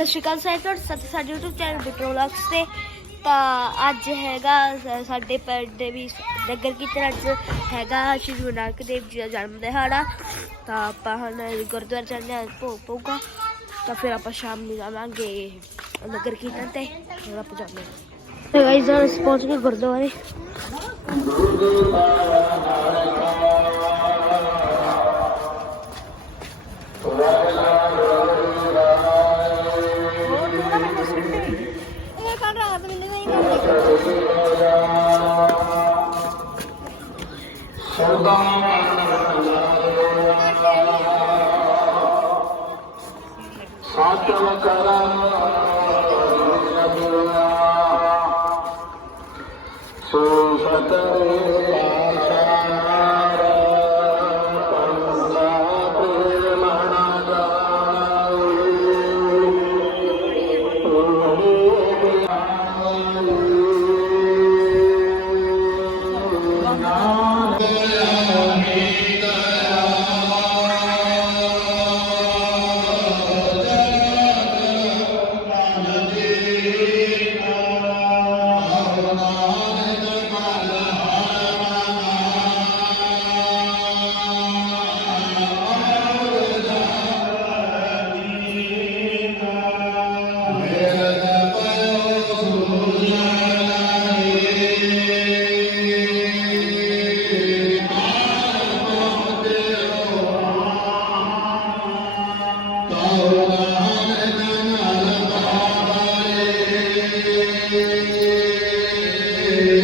ਸਤਿ ਸ਼੍ਰੀ ਅਕਾਲ ਸਾਰੇ ਤੁਹਾਡੇ ਸਾਥ ਸਾਡੇ YouTube ਚੈਨਲ ਬਿਟਰੋ ਵਲੌਗਸ ਤੇ ਤਾਂ ਅੱਜ ਹੈਗਾ ਸਾਡੇ ਪਿੰਡ ਦੇ ਵੀ ਨਗਰ ਕੀਰਤਨ ਅੱਜ ਹੈਗਾ ਸ਼੍ਰੀ ਗੁਰੂ ਨਾਨਕ ਦੇਵ ਜੀ ਦਾ ਜਨਮ ਦਿਹਾੜਾ। ਤਾਂ ਆਪਾਂ ਹੁਣ ਗੁਰਦੁਆਰਾ ਚੱਲਦੇ ਹਾਂ, ਭੋਗ ਪਊਗਾ ਤਾਂ ਫਿਰ ਆਪਾਂ ਸ਼ਾਮ ਨੂੰ ਜਾਵਾਂਗੇ ਨਗਰ ਕੀਰਤਨ ਤੇ ਹੁਣ ਆਪਾਂ ਜਾਵਾਂਗੇ ਤੇ ਗਾਈਜ਼ ਹੁਣ ਪਹੁੰਚ ਗਏ ਗੁਰਦੁਆਰੇ। ਇਹ ਕਰਦੀ ਸਾਚਲ ਕਰਮ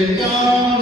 Dum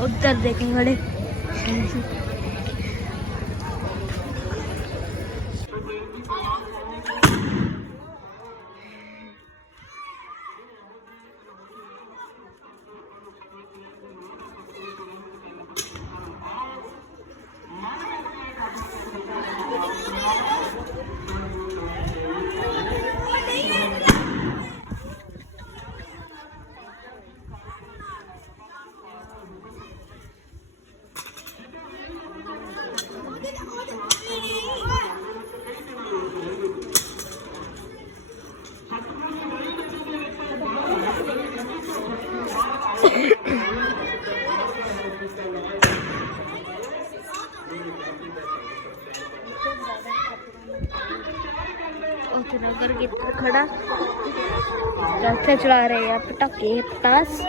उधर देखें खड़े ਇੱਥੇ ਨਗਰ ਕੀਰਤਨ ਖੜਾ। ਤੇ ਇੱਥੇ ਚਲਾ ਰਹੇ ਆ ਪਟਾਕੇ ਪਟਾਸ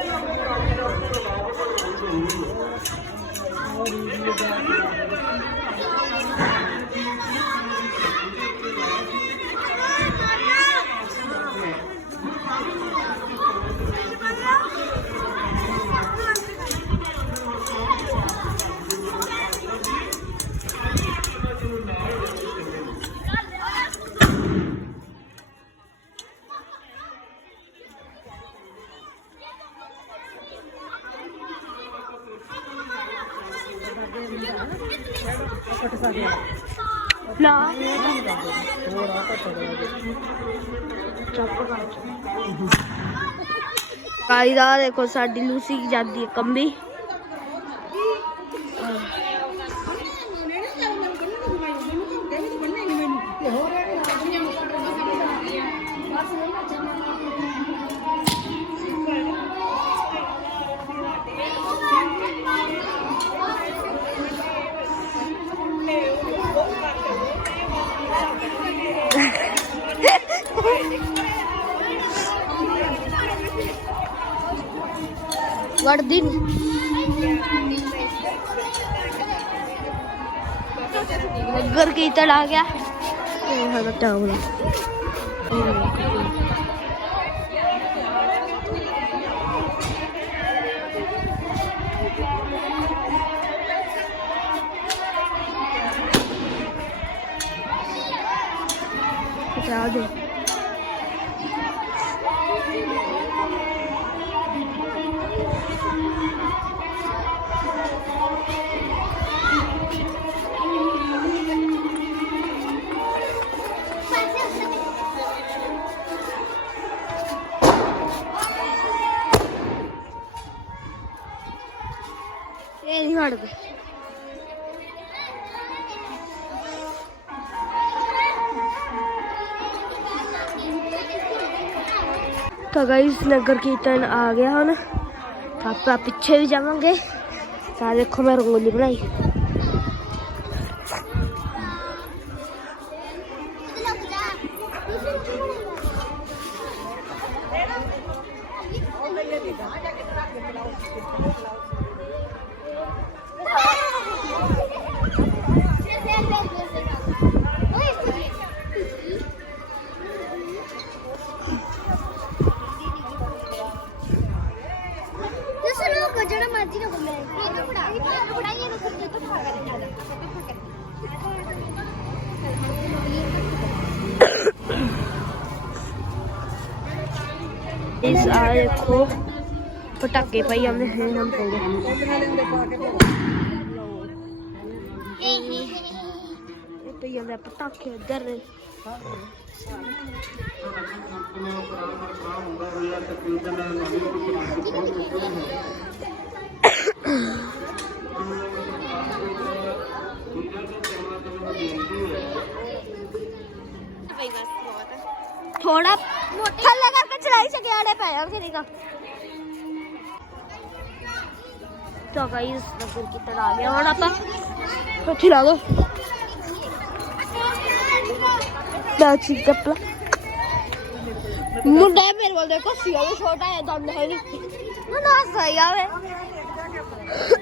ਕਾਈ ਦਾ ਦੇਖੋ ਸਾਡੀ ਲੂਸੀ ਜਾਂਦੀ ਹੈ ਕੰਬੀ। ਵੜਦੀ ਨੀ ਨਗਰ ਕੀਰਤਨ ਆ ਗਿਆ ਇਹ ਸਾਡਾ ਟਾਵਲਾ ਜਾ ਦੇ ਇਹ ਨਹੀਂ ਹਟਦੇ। ਤਾਂ ਗਾਇਸ ਨਗਰ ਕੀਰਤਨ ਆ ਗਿਆ ਹੁਣ। ਪਾਪਾ ਪਿੱਛੇ ਵੀ ਜਾਵਾਂਗੇ। ਤਾਂ ਦੇਖੋ ਮੈਂ ਰੰਗੋਲੀ ਬਣਾਈ। ਪਟਾਕੇ ਪਾਈ ਜਾਂਦੇ ਹੈ ਹਮ ਕੋਲ ਇਹ ਪਈ ਜਾਂਦੇ ਪਟਾਕੇ ਇੱਧਰ ਥੋੜਾ ਥੱਲੇ ਕਰਕੇ ਚਲਾਈ ਸਕਿਆੜੇ ਪੈ ਜਾਣਗੇ ਨਿਕਾ ਤਾਂ ਗਾਈਸ ਨਗਰ ਕੀਰਤਨ ਆ ਗਿਆ ਹੁਣ ਆਪਾਂ ਇੱਥੇ ਲਾ ਦੋ ਨਾ ਚੀਜ਼ ਕੱਪੜਾ ਮੁੰਡਾ ਮੇਰੇ ਵੱਲ ਦੇਖੋ ਸੀਆ ਵੀ ਛੋਟਾ ਹੈ ਦੰਦ ਹੈ ਨਹੀਂ ਮੁੰਡਾ ਸਹੀ ਆਵੇ ਇੱਥੇ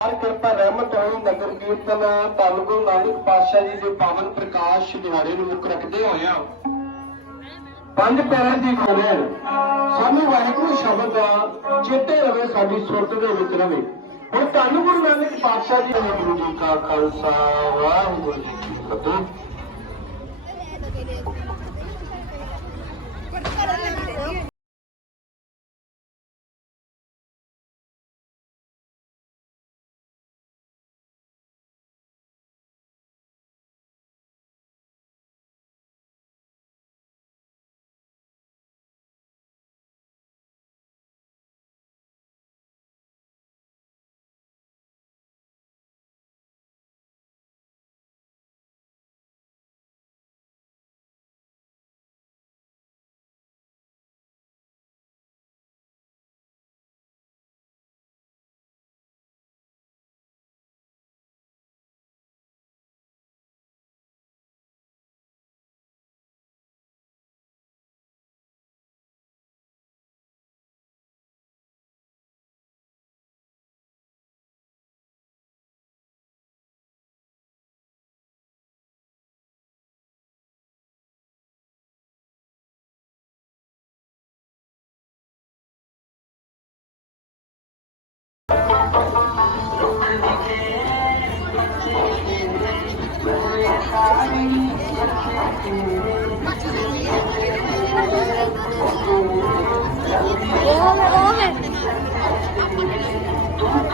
ਹਰ ਕਿਰਪਾ ਰਹਿਮਤ ਹੋਈ ਨਗਰ ਕੀਰਤਨ ਧੰਨ ਗੁਰੂ ਨਾਨਕ ਪਾਤਸ਼ਾਹ ਜੀ ਦੇ ਪਾਵਨ ਪ੍ਰਕਾਸ਼ ਦਿਹਾੜੇ ਨੂੰ ਮੁੱਖ ਰੱਖਦੇ ਹੋਇਆ ਪੰਜ ਪੈਰਾਂ ਦੀ ਖੋਲੇ। ਸਾਨੂੰ ਵਾਹਿਗੁਰੂ ਸ਼ਬਦ ਦਾ ਚੇਤੇ ਰਵੇ ਸਾਡੀ ਸੁਰਤ ਦੇ ਵਿੱਚ ਰਵੇ। ਹੁਣ ਧੰਨ ਗੁਰੂ ਨਾਨਕ ਪਾਤਸ਼ਾਹ ਜੀ ਵਾਹਿਗੁਰੂ ਜੀ ਕਾ ਖਾਲਸਾ, ਵਾਹਿਗੁਰੂ ਜੀ ਕੀ ਫਤਿਹ।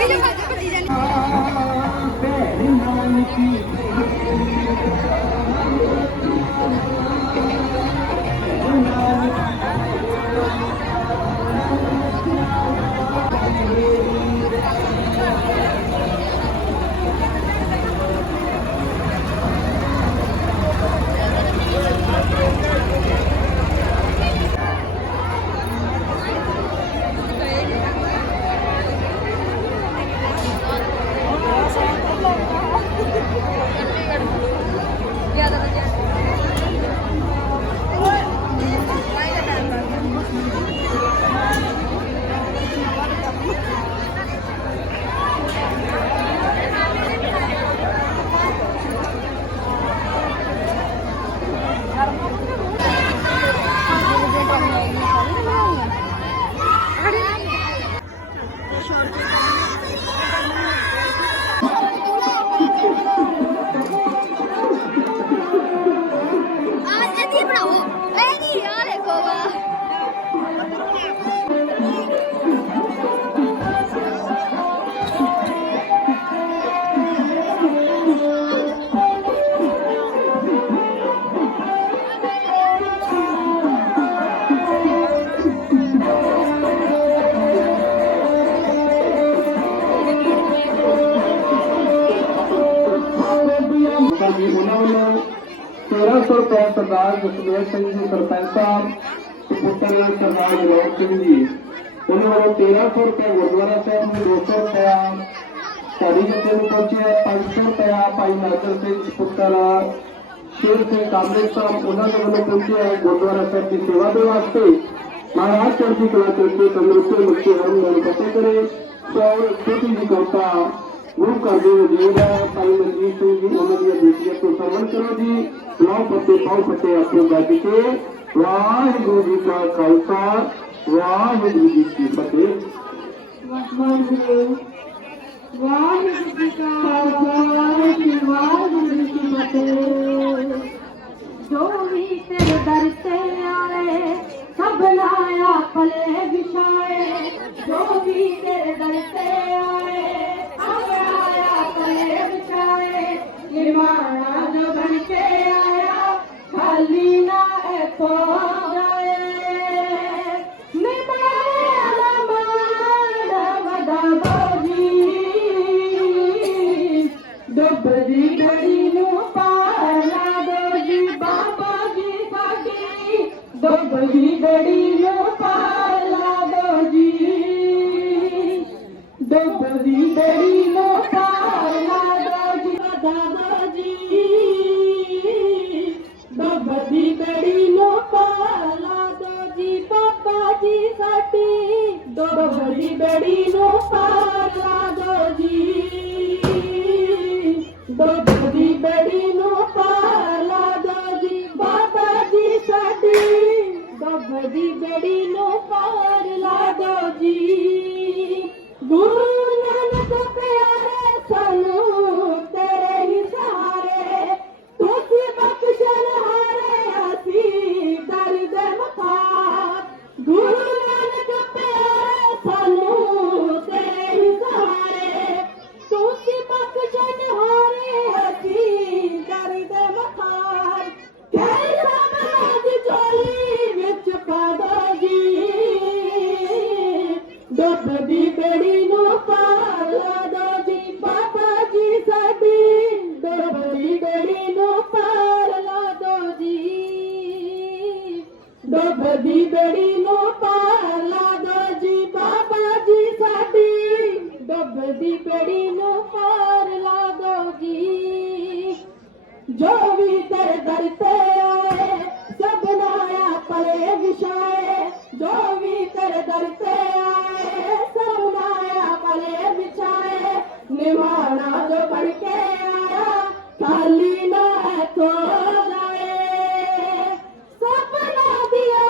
ਇਹ ਜੋ ਸਿੰਘ ਜੀ ਸਰਪੰਚ ਸਾਹਿਬ ਤੇ ਪੁੱਤਰ ਸਰਦਾਰ ਜਲੋਕ ਸਿੰਘ ਜੀ ਉਹਨਾਂ ਵੱਲੋਂ 1300 ਰੁਪਏ ਗੁਰਦੁਆਰਾ ਸਾਹਿਬ ਨੂੰ 200 ਰੁਪਏ ਸਾਡੀ ਜਿੱਥੇ ਨੂੰ ਪਹੁੰਚਿਆ 500 ਰੁਪਇਆ ਭਾਈ ਨਾਦਰ ਸਿੰਘ ਪੁੱਤਰ ਸ਼ੇਰ ਸਿੰਘ ਕਾਮਰੇ ਸਾਹਿਬ ਉਹਨਾਂ ਦੇ ਵੱਲੋਂ ਪਹੁੰਚਿਆ ਹੈ ਗੁਰਦੁਆਰਾ ਸਾਹਿਬ ਦੀ ਸੇਵਾ ਦੇ ਵਾਸਤੇ ਮਹਾਰਾਜ ਚੜ੍ਹਦੀ ਕਲਾ ਤੇ ਤੇ ਤੰਦਰੁਸਤੀ ਮੁਕਤੀ ਹਮ ਨੂੰ ਗੁਰੂ ਕਰਦੇ ਵਜੀਦ ਹੈ ਭਾਈ ਮਨਜੀਤ ਸਿੰਘ ਜੀ ਉਹਨਾਂ ਦੀਆਂ ਬੇਟੀਆਂ ਤੋਂ ਸਰਵਣ ਕਰੋ ਜੀ। ਲਾਓ ਪੱਤੇ ਪਾਓ, ਪੱਤੇ ਆਪਣੇ ਗੱਜ ਕੇ। ਵਾਹਿਗੁਰੂ ਜੀ ਕਾ ਖਾਲਸਾ, ਵਾਹਿਗੁਰੂ ਜੀ ਕੀ ਫਤਿਹ। ਵਾਹਿਗੁਰੂ ਵਾਹਿਗੁਰੂ ਜੀ ਕਾ ਖਾਲਸਾ, ਵਾਹਿਗੁਰੂ ਜੀ ਕੀ ਫਤਿਹ। ਜੋ ਵੀ ਤੇਰੇ ਦਰ ਤੇ ਆਏ, ਸਭ ਲਾਇਆ ਪਲੇ ਵਿਛਾਏ। ਜੋ ਵੀ ਤੇਰੇ ਦਰ ਤੇ ਆਏ ਸਭ ਲਾਇਆ ਪਲੇ ਵਿਛਾਏ ਜੋ ਬਣ ਕੇ ਆਇਆ ਖਾਲੀ ਨਾ ਐਥੋਂ ਨਾਇਆ ਵਿਛਾਏ, ਜੋ ਵੀ ਦਰ ਦਰ ਤੇ ਆਏ, ਸਭ ਨਾਇਆ ਵਿਛਾਏ ਨਿਵਾਣਾ ਜੋ ਬਣ ਕੇ ਆਇਆ, ਖਾਲੀ ਨਾ ਐਥੋਂ ਜਾਏ। ਸਪਨਾ ਦਿਆ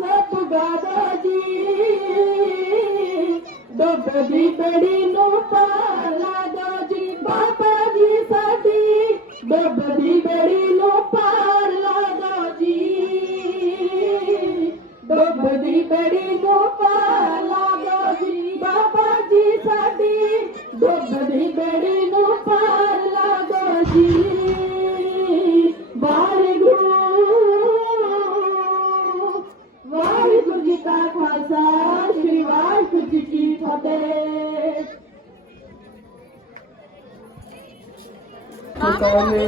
ਸਭ ਗਾਦਾ ਜੀ। ਡੁੱਬਦੀ ਬੜੀ ਨੂੰ ਪਾਲਾ ਦੋ ਜੀ, ਬਾਬਾ ਜੀ ਸਾਡੀ। ਡੁੱਬਦੀ ਬੜੀ सरकार ने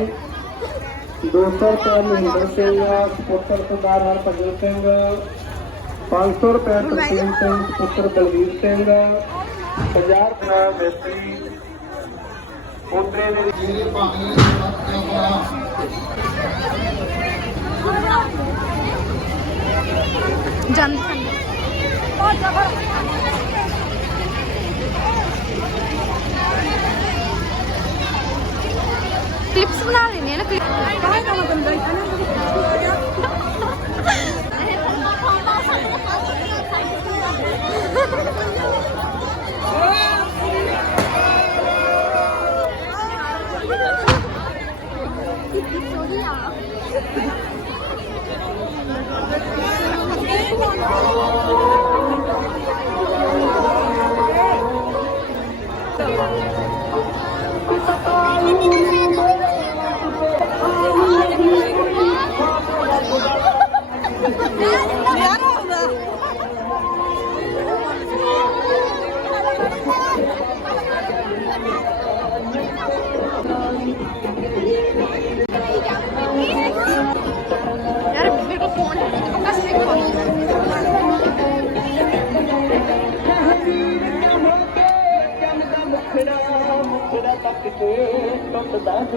दोसर रुपया महेंद्र सिंह पुत्र सरदार हरभजन सिंह पाँच सौ रुपया तरसीम सिंह पुत्र बलवीर सिंह हज़ार रुपया मेत्री जन ਜਿਹੜੇ ਭਾਗਲੇ ਕਲਿੱਪਸ ਬਣਾ ਲੈਣੇ ਆ ਨਾ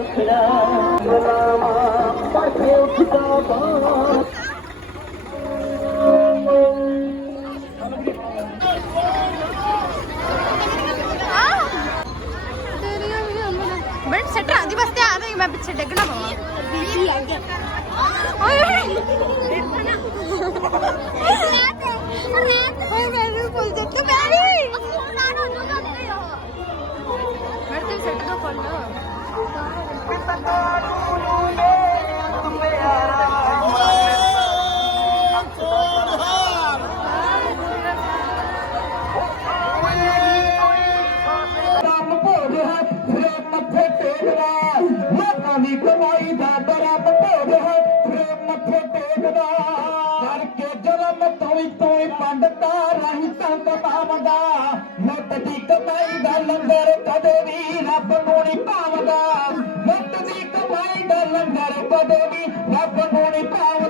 ছোড়া ਦੀ ਕਮਾਈ ਦਾ ਦਰਬ ਭੋਗ ਹੈ ਪ੍ਰੇਮ ਮੱਥੇ ਟੇਕਦਾ ਕਰਕੇ ਜਨਮ ਤੋਈ ਤੋਈ ਪੰਡਤਾ ਰਹੀ ਸੰਤ ਪਾਵਦਾ ਮੁੱਤ ਦੀ ਕਮਾਈ ਦਾ ਲੰਗਰ ਕਦੇ ਵੀ ਰੱਬ Baba, baby, love the morning power.